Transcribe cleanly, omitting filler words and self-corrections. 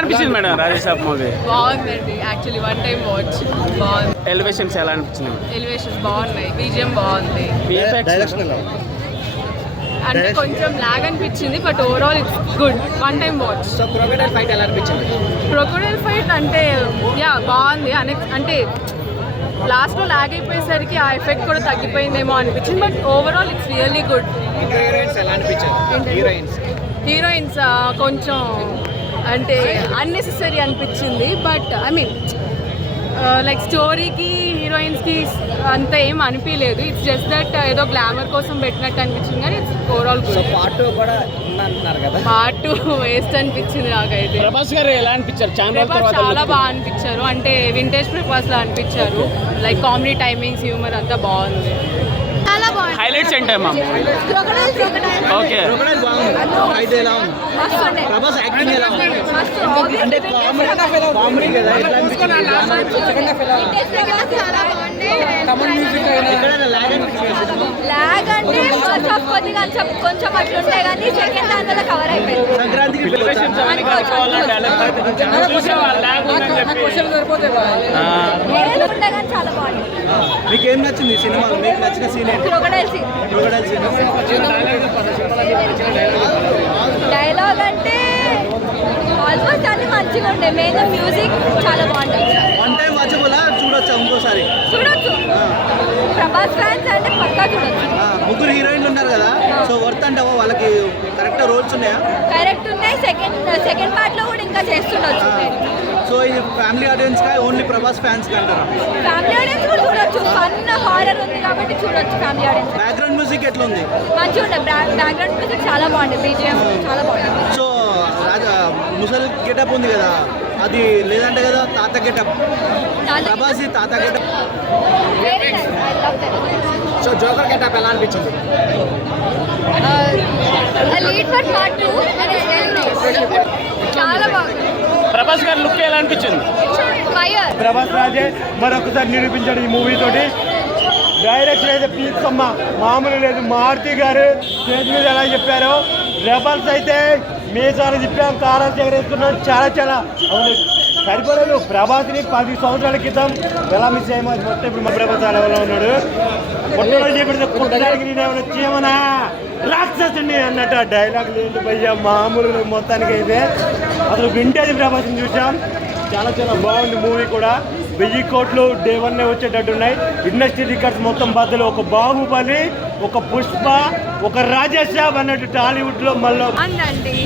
అనిపించింది madam Rajasaab movie? బాగుందండి, actually one time watch. బాగుంది. ఎలివేషన్స్ ఎలా అనిపించింది? ఎలివేషన్స్ బాగున్నాయి, బీజిఎం బాగుంది. అంటే కొంచెం లాగ్ అనిపించింది, but overall it's good, one time watch. So crocodile fight ఎలా అనిపించింది? క్రొకడైల్ ఫైట్ అంటే యా బాగుంది. అంటే లాస్ట్లో లాగ్ అయిపోయేసరికి ఆ ఎఫెక్ట్ కూడా తగ్గిపోయిందేమో అనిపించింది, but overall it's really good. Heroines ఎలా అనిపించారు? హీరోయిన్స్ కొంచెం అంటే అన్నెసెసరీ అనిపించింది, బట్ ఐ మీన్ లైక్ స్టోరీకి హీరోయిన్స్కి అంత ఏం అనిపించలేదు. ఇట్స్ జస్ట్ దట్ ఏదో గ్లామర్ కోసం పెట్టినట్టు అనిపించింది, కానీ ఇట్స్ ఓవరాల్ గుడ్. పార్ట్ 2 కూడా ఉందంటున్నారు కదా? పార్ట్ 2 వేస్ట్ అనిపించింది నాకైతే. ప్రభాస్ గారు ఎలా అనిపించారు? చాలా బాగా అనిపించారు, అంటే వింటేజ్ ప్రభాస్ లా అనిపించారు. లైక్ కామెడీ టైమింగ్స్, హ్యూమర్ అంతా బాగుంది. చాలా బాగుంది. హైలైట్స్ ఏంటమ్మా? ఓకే, ఫైట్ ఎలా ఉంది? ప్రభాస్ యాక్టింగ్ ఎలా ఉంది? అంటే కామెడీ కదా, ఎట్లా అనిపించింది? లాగ్ అంటే ఫస్ట్ హాఫ్ కొద్దిగా కొంచెం అట్లుంటే కానీ సెకండ్ దాంట్లో కవర్ అయిపోయింది. సంక్రాంతికి ఉండే కానీ చాలా బాగుంది. మీకు ఏం నచ్చింది సినిమాలో? మీకు నచ్చిన సీన్ ఏంటి? Crocodile scene. డైలాగ్ అంటే ఆల్మోస్ట్ అన్ని మంచిగా ఉండే, మెయిన్ మ్యూజిక్ చాలా బాగుంటుంది. వన్ టైం వాచబులా? చూడొచ్చా ఇంకోసారి? చూడొచ్చు, ప్రభాస్ ఫ్యాన్స్ అంటే పక్కా చూడొచ్చు. ముగ్గురు హీరోయిన్లు ఉన్నారు కదా, సో వర్త్ అంటావా? వాళ్ళకి కరెక్ట్ రోల్స్ ఉన్నాయా? కరెక్ట్ ఉన్నాయి. సెకండ్ పార్ట్ లో కూడా ఇంకా చేస్తుండొచ్చు. సో ఇది ఫ్యామిలీ ఆడియన్స్ కా, ఓన్లీ ప్రభాస్ ఫ్యాన్స్ కా అంటారా? ఫ్యామిలీ ఆడియన్స్ కూడా చూడొచ్చు, ఫన్ హారర్ ఉంది కాబట్టి చూడొచ్చు ఫ్యామిలీ ఆడియన్స్. బ్యాక్గ్రౌండ్ మ్యూజిక్ ఎట్లా ఉంది? మంచిగా ఉండే, బ్యాక్గ్రౌండ్ మ్యూజిక్ చాలా బాగుంది, బీజిఎం చాలా బాగుంది. సో ముసలి గెటప్ ఉంది కదా, అది లేదంటే కదా తాత గెటప్, ప్రభాస్ తాత గెటప్. సో జోకర్ గెటప్ ఎలా అనిపించింది? లీడ్ ఫర్ పార్ట్ 2 చాలా బాగుంది. ప్రభాస్ గారి లుక్ ఎలా అనిపించింది? ఫైర్. ప్రభాస్ రాజే మరొకసారి నిరూపించాడు ఈ మూవీ తోటి. డైరెక్షన్ అయితే ప్లీజ్ అమ్మ మామూలు లేదు. మారుతి గారు స్టేజ్ మీద ఎలా చెప్పారో, రెబల్స్ అయితే మీసాలు తిప్పాం, కారం చెగరేసుకున్నాం, చాలా అవును సరిపోలేదు. ప్రభాస్ని 10 సంవత్సరాల క్రితం ఎలా మిస్ అయ్యామో మొత్తం ఇప్పుడు మా ప్రభాస్ లెవెల్లో ఉన్నాడు. కొట్టడానికి చెప్పితే కొట్టడానికి నేనేమైనా చేయమనా రాక్షసుని అన్నట్టు ఆ డైలాగ్ లేదు భయ్యా, మామూలు మొత్తానికి అయితే అసలు వింటేజ్ ప్రభాస్ని చూసాం. చాలా బాగుంది మూవీ కూడా. 1000 కోట్లు డే 1 వచ్చేటట్టు ఉన్నాయి. ఇండస్ట్రీ రికార్డ్స్ మొత్తం బద్దలు. ఒక బాహుబలి, ఒక పుష్ప, ఒక రాజేష్ అన్నట్టు టాలీవుడ్లో మళ్ళీ అందండి.